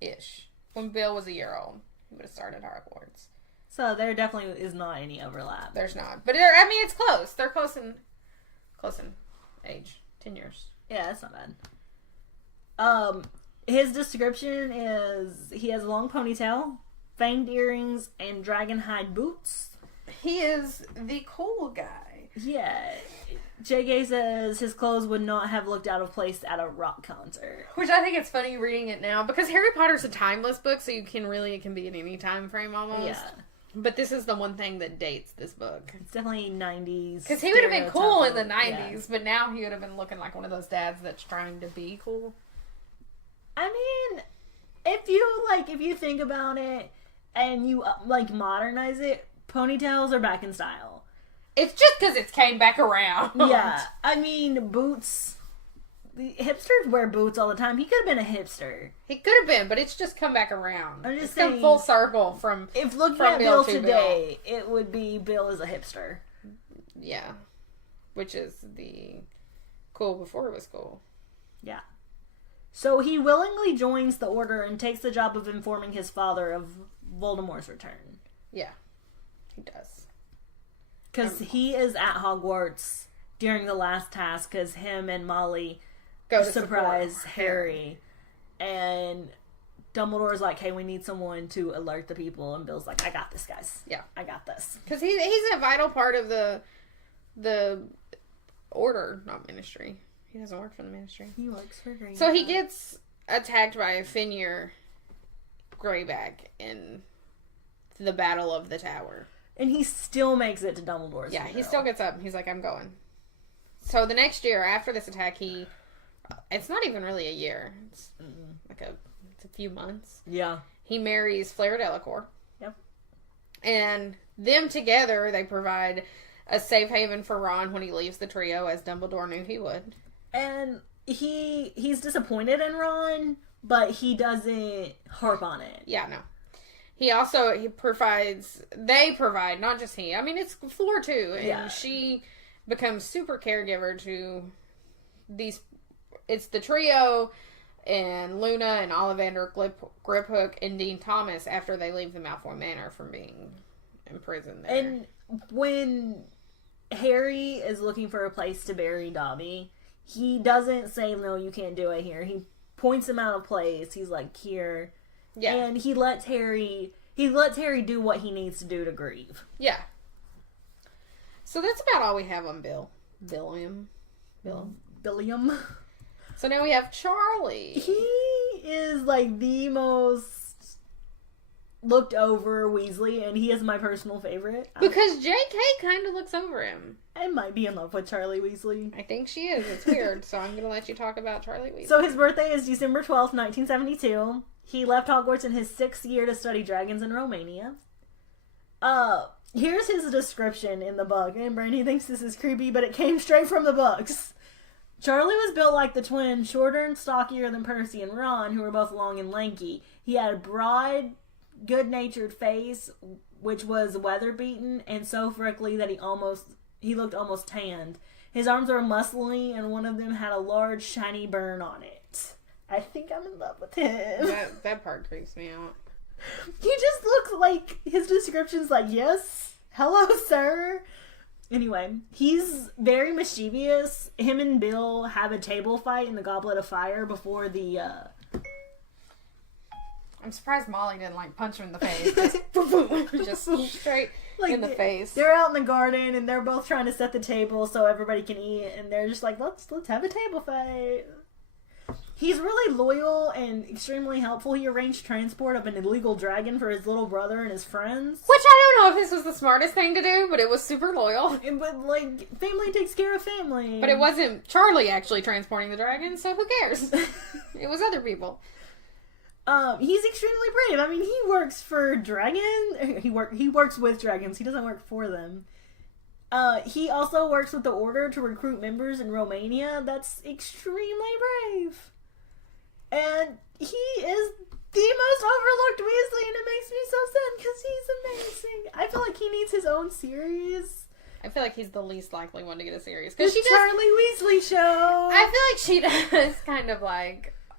Ish. When Bill was a year old. He would have started Hogwarts. So there definitely is not any overlap. There's not. But it's close. They're close in age. 10 years. Yeah, that's not bad. His description is he has a long ponytail, fanged earrings, and dragon hide boots. He is the cool guy. Yeah. J.K. says his clothes would not have looked out of place at a rock concert. Which I think it's funny reading it now, because Harry Potter's a timeless book, so it can be in any time frame almost. Yeah. But this is the one thing that dates this book. It's definitely 90s. Because he would have been cool in the 90s, but now he would have been looking like one of those dads that's trying to be cool. I mean, if you think about it, and you, modernize it, ponytails are back in style. It's just because it came back around. Yeah. I mean, boots. The hipsters wear boots all the time. He could have been a hipster. He could have been, but it's just come back around. I'm just saying, come full circle from if looking at Bill today, it would be Bill as a hipster. Yeah. Which is the cool before it was cool. Yeah. So he willingly joins the Order and takes the job of informing his father of Voldemort's return. Yeah. He does. Because he is at Hogwarts during the last task because him and Molly go to surprise Harry. And Dumbledore's like, hey, we need someone to alert the people. And Bill's like, I got this, guys. Yeah. I got this. Because he's a vital part of the Order, not Ministry. He doesn't work for the Ministry. He works for Greyback. So he gets attacked by a Fenrir Greyback in the Battle of the Tower. And he still makes it to Dumbledore's funeral. He still gets up. He's like, I'm going. So the next year, after this attack, he It's not even really a year. It's it's a few months. Yeah. He marries Fleur Delacour. Yep. And them together, they provide a safe haven for Ron when he leaves the trio, as Dumbledore knew he would. And he's disappointed in Ron, but he doesn't harp on it. Yeah, no. They provide, not just he. I mean, it's Fleur too. And she becomes super caregiver to it's the trio and Luna and Ollivander, Griphook, and Dean Thomas after they leave the Malfoy Manor from being imprisoned there. And when Harry is looking for a place to bury Dobby, he doesn't say, no, you can't do it here. He points him out a place. He's like, here. Yeah. And he lets Harry do what he needs to do to grieve. Yeah. So that's about all we have on Billiam. So now we have Charlie. He is like the most looked over Weasley, and he is my personal favorite. Because J.K. kind of looks over him. I might be in love with Charlie Weasley. I think she is. It's weird. So I'm going to let you talk about Charlie Weasley. So his birthday is December 12th, 1972. He left Hogwarts in his 6th year to study dragons in Romania. Here's his description in the book. And Brandy thinks this is creepy, but it came straight from the books. Charlie was built like the twins, shorter and stockier than Percy and Ron, who were both long and lanky. He had a broad, good-natured face, which was weather-beaten, and so freckly that he looked almost tanned. His arms were muscly, and one of them had a large, shiny burn on it. I think I'm in love with him. That part creeps me out. He just looks like, his description's like, yes, hello, sir. Anyway, he's very mischievous. Him and Bill have a table fight in the Goblet of Fire before the, I'm surprised Molly didn't, punch him in the face. Just straight in the face. They're out in the garden, and they're both trying to set the table so everybody can eat, and they're just like, let's have a table fight. He's really loyal and extremely helpful. He arranged transport of an illegal dragon for his little brother and his friends. Which I don't know if this was the smartest thing to do, but it was super loyal. But, family takes care of family. But it wasn't Charlie actually transporting the dragon, so who cares? It was other people. He's extremely brave. I mean, he works for dragons. He works with dragons. He doesn't work for them. He also works with the Order to recruit members in Romania. That's extremely brave. And he is the most overlooked Weasley, and it makes me so sad because he's amazing. I feel like he needs his own series. I feel like he's the least likely one to get a series. The Charlie Weasley show. I feel like she does kind of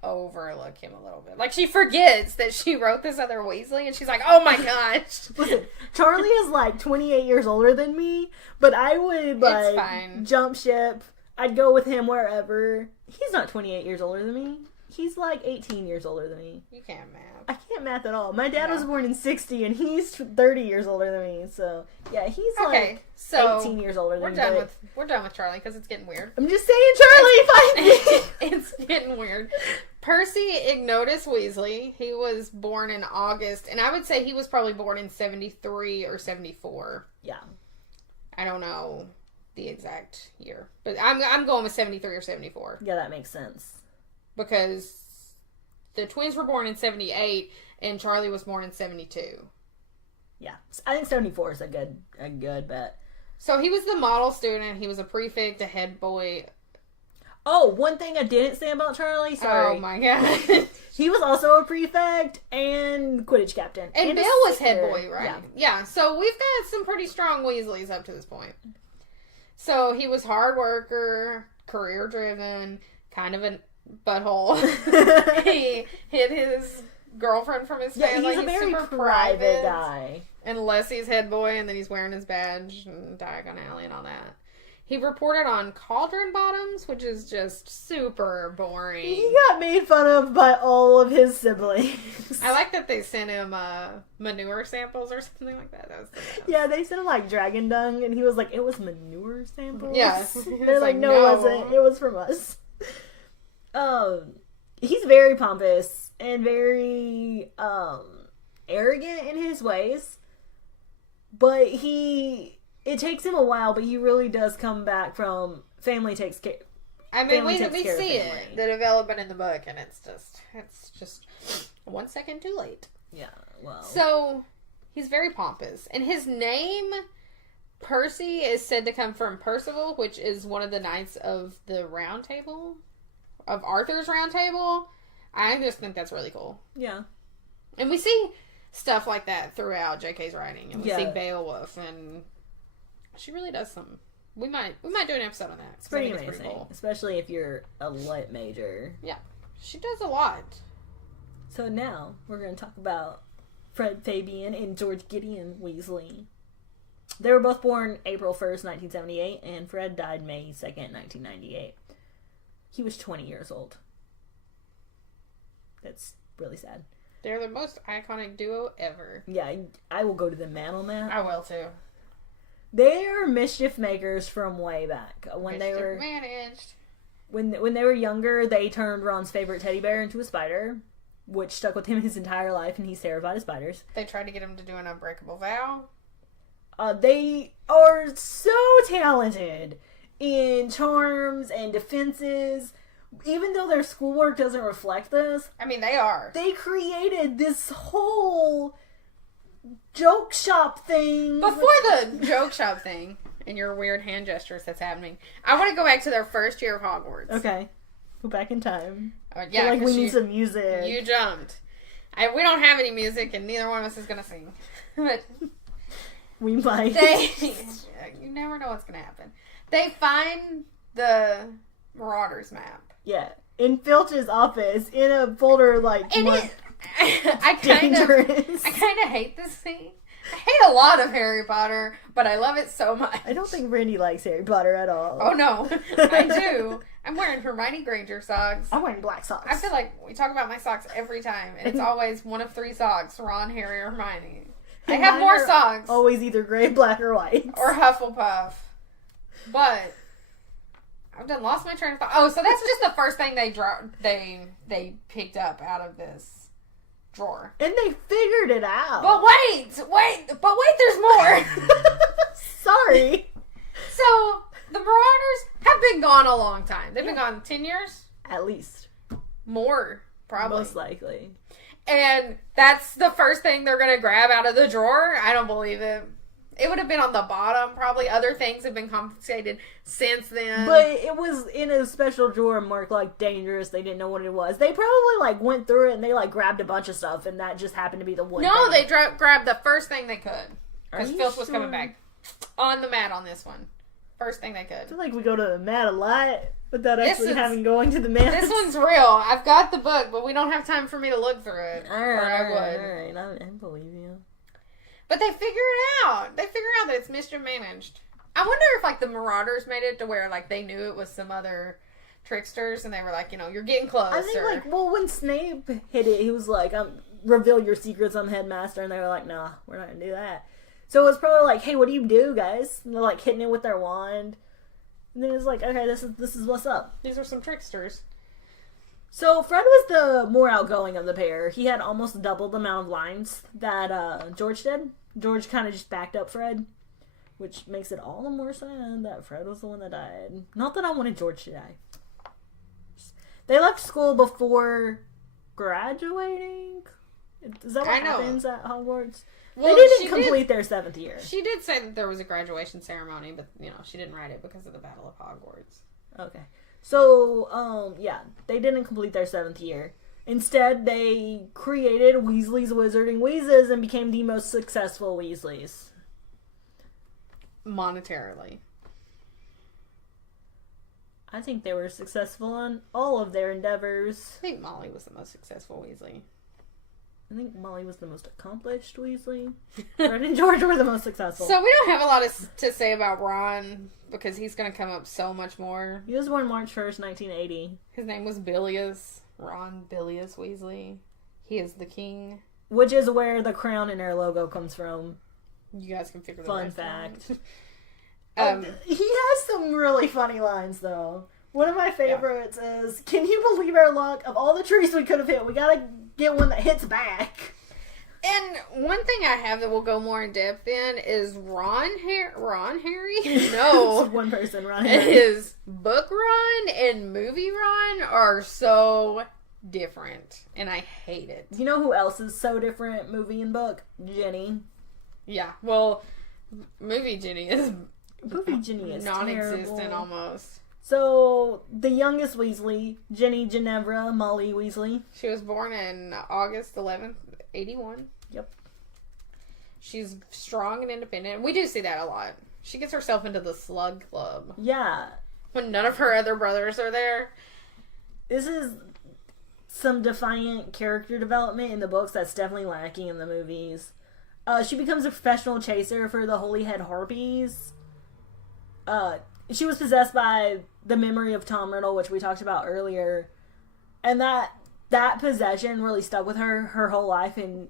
overlook him a little bit. She forgets that she wrote this other Weasley, and she's like, oh my gosh. Listen, Charlie is 28 years older than me, but I would jump ship. I'd go with him wherever. He's not 28 years older than me. He's 18 years older than me. You can't math. I can't math at all. My dad was born in 60, and he's 30 years older than me. So, yeah, he's 18 years older than me. We're done with Charlie, because it's getting weird. I'm just saying, Charlie, find me! It's getting weird. Percy Ignotus Weasley, he was born in August, and I would say he was probably born in 73 or 74. Yeah. I don't know the exact year, but I'm going with 73 or 74. Yeah, that makes sense. Because the twins were born in 78, and Charlie was born in 72. Yeah. I think 74 is a good bet. So he was the model student, he was a prefect, a head boy. Oh, one thing I didn't say about Charlie, sorry. Oh my god. He was also a prefect and Quidditch captain. And Bill was head boy, right? Yeah, so we've got some pretty strong Weasleys up to this point. So he was hard worker, career driven, kind of a butthole. He hid his girlfriend from his family. He's a very private guy. Unless he's head boy and then he's wearing his badge and Diagon Alley and all that. He reported on Cauldron Bottoms, which is just super boring. He got made fun of by all of his siblings. I like that they sent him manure samples or something like that. That was yeah, they sent him dragon dung, and he was like, it was manure samples? Yeah. They're like, no, it wasn't. It was from us. He's very pompous and very arrogant in his ways, but it takes him a while, but he really does come back from family takes care. I mean, family we takes care of see family. it, the development in the book, and it's just 1 second too late. Yeah, well. So, he's very pompous. And his name, Percy, is said to come from Percival, which is one of the knights of the Round Table, of Arthur's Round Table. I just think that's really cool. Yeah. And we see stuff like that throughout JK's writing. And we see Beowulf, and she really does some. We might do an episode on that. It's pretty amazing. Pretty cool. Especially if you're a lit major. Yeah. She does a lot. So now, we're going to talk about Fred Fabian and George Gideon Weasley. They were both born April 1st, 1978, and Fred died May 2nd, 1998. He was 20 years old. That's really sad. They're the most iconic duo ever. Yeah, I will go to the man on that. I will too. They are mischief makers from way back. When they were managed. When they were younger, they turned Ron's favorite teddy bear into a spider, which stuck with him his entire life, and he's terrified of spiders. They tried to get him to do an unbreakable vow. They are so talented in charms and defenses. Even though their schoolwork doesn't reflect this, I mean, they are. They created this whole joke shop thing. Before the joke shop thing and your weird hand gestures that's happening, I want to go back to their first year of Hogwarts. Okay. Go back in time. Yeah, like we need some music. You jumped. We don't have any music, and neither one of us is going to sing. But we might. You never know what's going to happen. They find the Marauders map. Yeah. In Filch's office, in a folder like... I kind of hate this scene. I hate a lot of Harry Potter, but I love it so much. I don't think Randy likes Harry Potter at all. Oh, no. I do. I'm wearing Hermione Granger socks. I'm wearing black socks. I feel like we talk about my socks every time, and it's always one of three socks, Ron, Harry, or Hermione. I have more socks. Always either gray, black, or white. Or Hufflepuff. But I've done lost my train of thought. Oh, so that's just the first thing they picked up out of this drawer. And they figured it out. But wait, there's more. Sorry. So, the Marauders have been gone a long time. They've been gone 10 years? At least. More, probably. Most likely. And that's the first thing they're going to grab out of the drawer? I don't believe it. It would have been on the bottom. Probably other things have been confiscated since then. But it was in a special drawer marked, like, dangerous. They didn't know what it was. They probably, like, went through it and they, like, grabbed a bunch of stuff. And that just happened to be the one No, thing. they grabbed the first thing they could. Because Filch was sure? coming back. On the mat on this one. First thing they could. I feel like we go to the mat a lot without actually having going to the mat. This one's real. I've got the book, but we don't have time for me to look through it. Alright. I believe you. But they figure it out. They figure out that it's mischief managed. I wonder if, like, the Marauders made it to where, like, they knew it was some other tricksters, and they were like, you know, you're getting close. I think, like, well, when Snape hit it, he was like, reveal your secrets, I'm headmaster, and they were like, nah, we're not gonna do that. So it was probably like, hey, what do you do, guys? And they're, like, hitting it with their wand. And then it's like, okay, this is what's up. These are some tricksters. So Fred was the more outgoing of the pair. He had almost double the amount of lines that George did. George kind of just backed up Fred, which makes it all the more sad that Fred was the one that died. Not that I wanted George to die. They left school before graduating. Is that what happens at Hogwarts? Well, they didn't complete their 7th year. She did say that there was a graduation ceremony, but, you know, she didn't write it because of the Battle of Hogwarts. Okay. So, yeah, they didn't complete their 7th year. Instead, they created Weasley's Wizarding Wheezes and became the most successful Weasleys. Monetarily. I think they were successful in all of their endeavors. I think Molly was the most successful Weasley. I think Molly was the most accomplished Weasley. Fred and George were the most successful. So we don't have a lot to say about Ron because he's going to come up so much more. He was born March 1st, 1980. His name was Bilious. Ron Bilious Weasley. He is the king. Which is where the crown in our logo comes from. You guys can figure that Fun out. fact. He has some really funny lines, though. One of my favorites is, can you believe our luck? Of all the trees we could have hit, we gotta get one that hits back. And one thing I have that we'll go more in depth in is Ron Harry? No. It's one person, Ron Harry. His book Ron and movie Ron are so different. And I hate it. You know who else is so different, movie and book? Ginny. Yeah. Well, movie Ginny is non-existent terrible. almost. So, the youngest Weasley, Ginny Ginevra Molly Weasley. She was born in August 11th, 81. Yep. She's strong and independent. We do see that a lot. She gets herself into the slug club. Yeah. When none of her other brothers are there. This is some defiant character development in the books that's definitely lacking in the movies. She becomes a professional chaser for the Holyhead Harpies. She was possessed by the memory of Tom Riddle, which we talked about earlier. And that possession really stuck with her whole life. And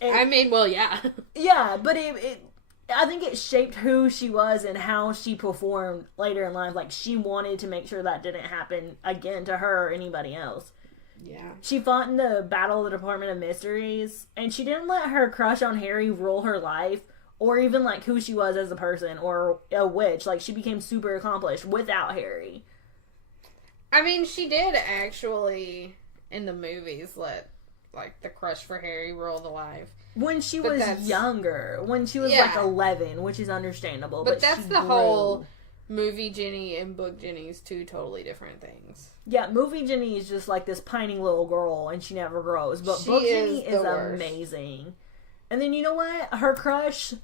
yeah. Yeah, but I think it shaped who she was and how she performed later in life. Like, she wanted to make sure that didn't happen again to her or anybody else. Yeah. She fought in the Battle of the Department of Mysteries, and she didn't let her crush on Harry rule her life, or even, like, who she was as a person, or a witch. Like, she became super accomplished without Harry. I mean, she did actually, in the movies, let, like, the crush for Harry rule the life. When she was younger. When she was, like, 11, which is understandable. But that's the whole movie Ginny and book Ginny's two totally different things. Yeah, movie Ginny is just, like, this pining little girl, and she never grows. But book Ginny is amazing. And then, you know what? Her crush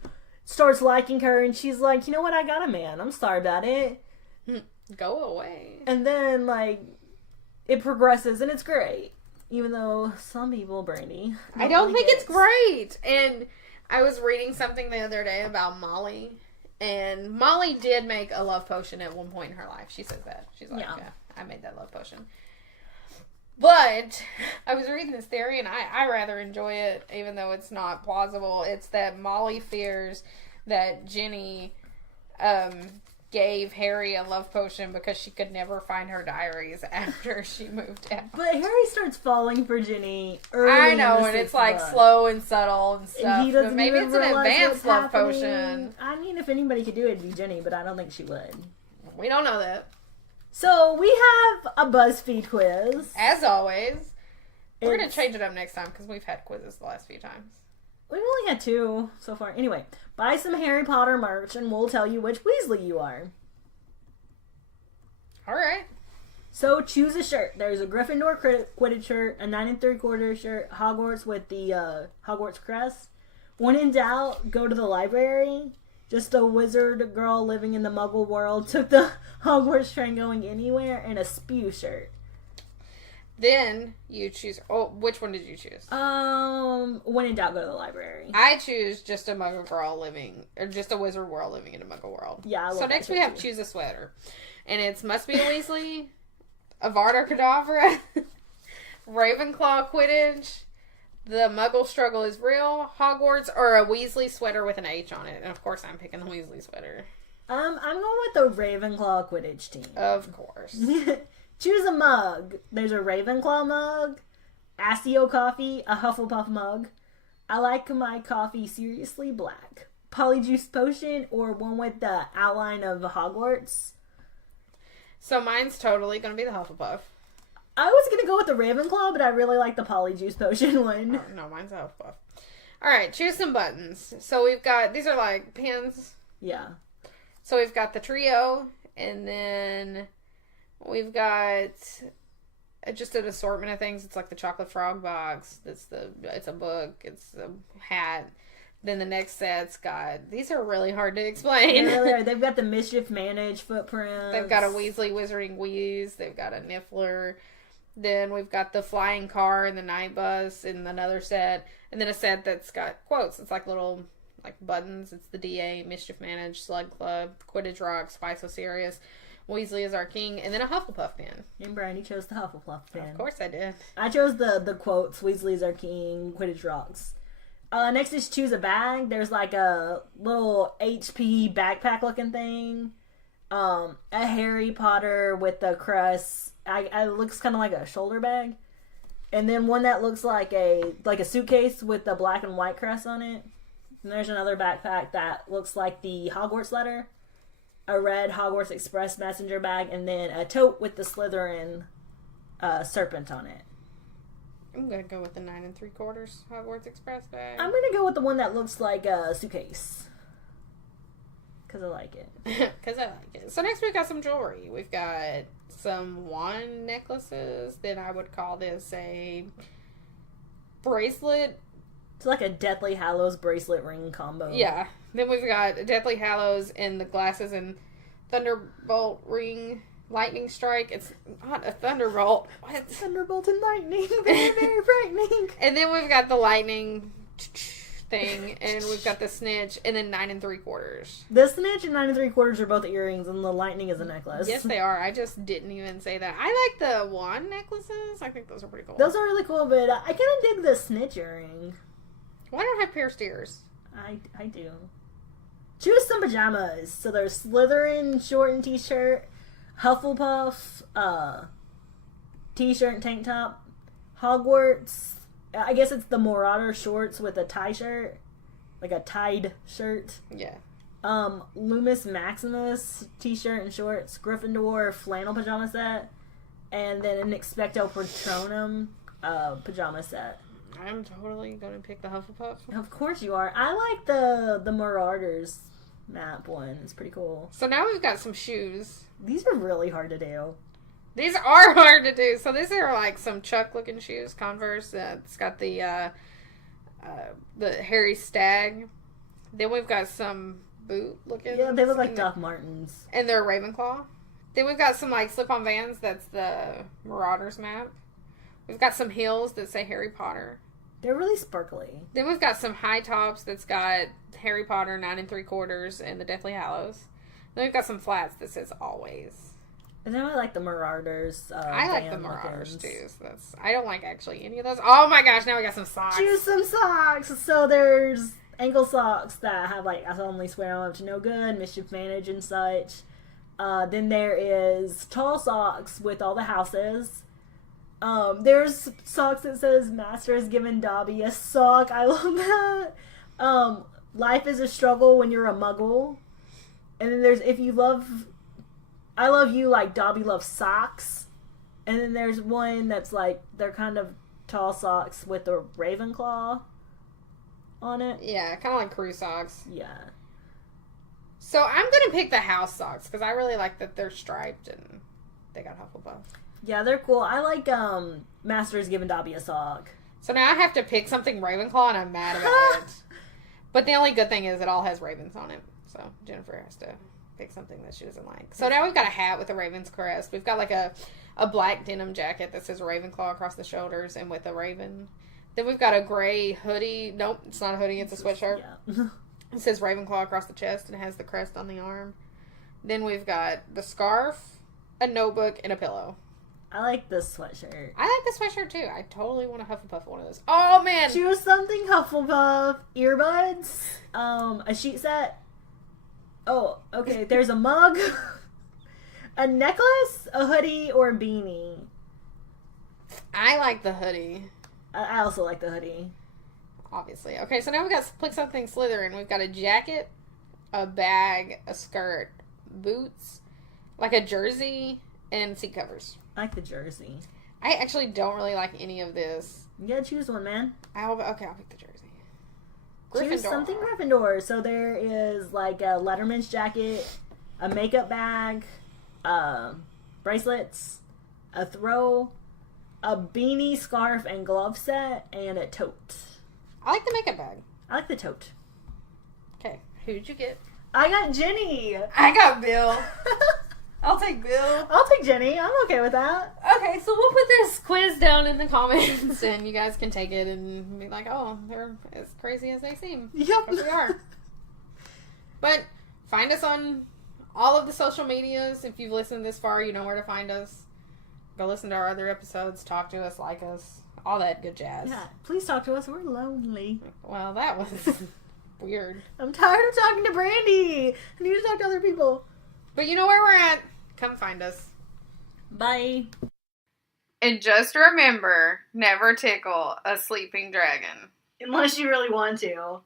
starts liking her, and she's like, you know what? I got a man. I'm sorry about it. Go away. And then, like, it progresses, and it's great. Even though some people, Brandy, I don't think it's great. And I was reading something the other day about Molly. And Molly did make a love potion at one point in her life. She says that. She's like, yeah, I made that love potion. But I was reading this theory, and I rather enjoy it, even though it's not plausible. It's that Molly fears that Ginny gave Harry a love potion because she could never find her diaries after she moved out. But Harry starts falling for Ginny early. I know, and it's like slow and subtle and stuff. And he doesn't but maybe even it's an advanced love happening. potion. I mean, if anybody could do it, it'd be Ginny, but I don't think she would. We don't know that. So we have a BuzzFeed quiz. As always. We're going to change it up next time because we've had quizzes the last few times. We've only had 2 so far. Anyway, buy some Harry Potter merch and we'll tell you which Weasley you are. Alright. So choose a shirt. There's a Gryffindor Quidditch shirt, a 9 3/4 shirt, Hogwarts with the Hogwarts crest. When in doubt, go to the library. Just a wizard girl living in the Muggle world took the Hogwarts train going anywhere, and a spew shirt. Then you choose. Oh, which one did you choose? When in doubt, go to the library. I choose just a Muggle girl living, or just a wizard world living in a Muggle world. Yeah. So next we have choose a sweater, and it's must be a Weasley, Avada Kedavra, Ravenclaw Quidditch, the Muggle struggle is real, Hogwarts, or a Weasley sweater with an H on it. And of course, I'm picking the Weasley sweater. I'm going with the Ravenclaw Quidditch team. Of course. Choose a mug. There's a Ravenclaw mug, Astio coffee, a Hufflepuff mug. I like my coffee seriously black. Polyjuice potion, or one with the outline of Hogwarts. So mine's totally going to be the Hufflepuff. I was going to go with the Ravenclaw, but I really like the Polyjuice potion one. Oh, no, mine's a Hufflepuff. Alright, choose some buttons. So we've got, these are like pins. Yeah. So we've got the trio, and then we've got just an assortment of things. It's like the chocolate frog box. It's a book. It's a hat. Then the next set's got, these are really hard to explain. They've got the Mischief Manage footprints. They've got a Weasley Wizarding Wheeze. They've got a Niffler. Then we've got the flying car and the night bus in another set. And then a set that's got quotes. It's like little like buttons. It's the DA, Mischief Manage, Slug Club, Quidditch Rocks, Why So Serious, Weasley is our king, and then a Hufflepuff pin. And Brian, you chose the Hufflepuff pin. Of course I did. I chose the quotes, Weasley is our king, Quidditch Rocks. Next is choose a bag. There's like a little HP backpack looking thing. A Harry Potter with the crest. It looks kind of like a shoulder bag. And then one that looks like a suitcase with the black and white crest on it. And there's another backpack that looks like the Hogwarts letter. A red Hogwarts Express messenger bag, and then a tote with the Slytherin serpent on it. I'm gonna go with the 9 3/4 Hogwarts Express bag. I'm gonna go with the one that looks like a suitcase. Because I like it. Because I like it. So next we got some jewelry. We've got some wand necklaces. Then I would call this a bracelet. It's like a Deathly Hallows bracelet ring combo. Yeah. Then we've got Deathly Hallows and the glasses and Thunderbolt ring lightning strike. It's not a thunderbolt. What? Thunderbolt and lightning. Very, very frightening. And then we've got the lightning thing, and we've got the snitch, and then 9 3/4. The snitch and 9 3/4 are both earrings, and the lightning is a necklace. Yes, they are. I just didn't even say that. I like the wand necklaces. I think those are pretty cool. Those are really cool, but I kind of dig the snitch earring. Why don't I have pierced ears? I do. Choose some pajamas. So there's Slytherin short and t-shirt, Hufflepuff t-shirt and tank top, Hogwarts. I guess it's the Marauder shorts with a tie shirt, like a tied shirt. Yeah. Loomis Maximus t-shirt and shorts, Gryffindor flannel pajama set, and then an Expecto Patronum pajama set. I'm totally going to pick the Hufflepuff. Of course you are. I like the Marauders map one. It's pretty cool. So now we've got some shoes. These are really hard to do. These are hard to do. So these are like some Chuck-looking shoes, Converse. It's got the Harry Stag. Then we've got some boot-looking. Yeah, they look like Doc Martens. And they're Ravenclaw. Then we've got some like slip-on Vans. That's the Marauders map. We've got some heels that say Harry Potter. They're really sparkly. Then we've got some high tops that's got Harry Potter 9 3/4 and the Deathly Hallows. Then we've got some flats that says Always. And then I like the Marauders. I like the Marauders too. So I don't like actually any of those. Oh my gosh! Now we got some socks. Choose some socks. So there's ankle socks that have like I solemnly swear I'm up to no good, mischief manage and such. Then there is tall socks with all the houses. There's socks that says Master has given Dobby a sock. I love that. Life is a struggle when you're a muggle. And then there's if you love I love you like Dobby loves socks. And then there's one that's like they're kind of tall socks with a Ravenclaw on it. Yeah, kind of like crew socks. Yeah. So I'm gonna pick the house socks because I really like that they're striped and they got Hufflepuff. Yeah, they're cool. I like Master's giving Dobby a sock. So now I have to pick something Ravenclaw and I'm mad about it. But the only good thing is it all has ravens on it. So Jennifer has to pick something that she doesn't like. So now we've got a hat with a raven's crest. We've got like a black denim jacket that says Ravenclaw across the shoulders and with a raven. Then we've got a gray hoodie. Nope, it's not a hoodie. It's a sweatshirt. Yeah. It says Ravenclaw across the chest and it has the crest on the arm. Then we've got the scarf, a notebook, and a pillow. I like this sweatshirt. I like the sweatshirt too. I totally want to Hufflepuff one of those. Oh man! Choose something Hufflepuff. Earbuds. A sheet set. Oh, okay. There's a mug. A necklace, a hoodie, or a beanie. I like the hoodie. I also like the hoodie. Obviously. Okay, so now we got pick something Slytherin. We've got a jacket, a bag, a skirt, boots, like a jersey, and seat covers. I like the jersey. I actually don't really like any of this. You gotta choose one, man. I'll pick the jersey. Choose something Gryffindor. So there is like a Letterman's jacket, a makeup bag, bracelets, a throw, a beanie, scarf, and glove set, and a tote. I like the makeup bag. I like the tote. Okay, who'd you get? I got Ginny. I got Bill. I'll take Bill. I'll take Ginny. I'm okay with that. Okay, so we'll put this quiz down in the comments, and you guys can take it and be like, oh, they're as crazy as they seem. Yep. Because we are. But find us on all of the social medias. If you've listened this far, you know where to find us. Go listen to our other episodes. Talk to us, like us. All that good jazz. Yeah, please talk to us. We're lonely. Well, that was weird. I'm tired of talking to Brandy. I need to talk to other people. But you know where we're at. Come find us. Bye. And just remember, never tickle a sleeping dragon. Unless you really want to.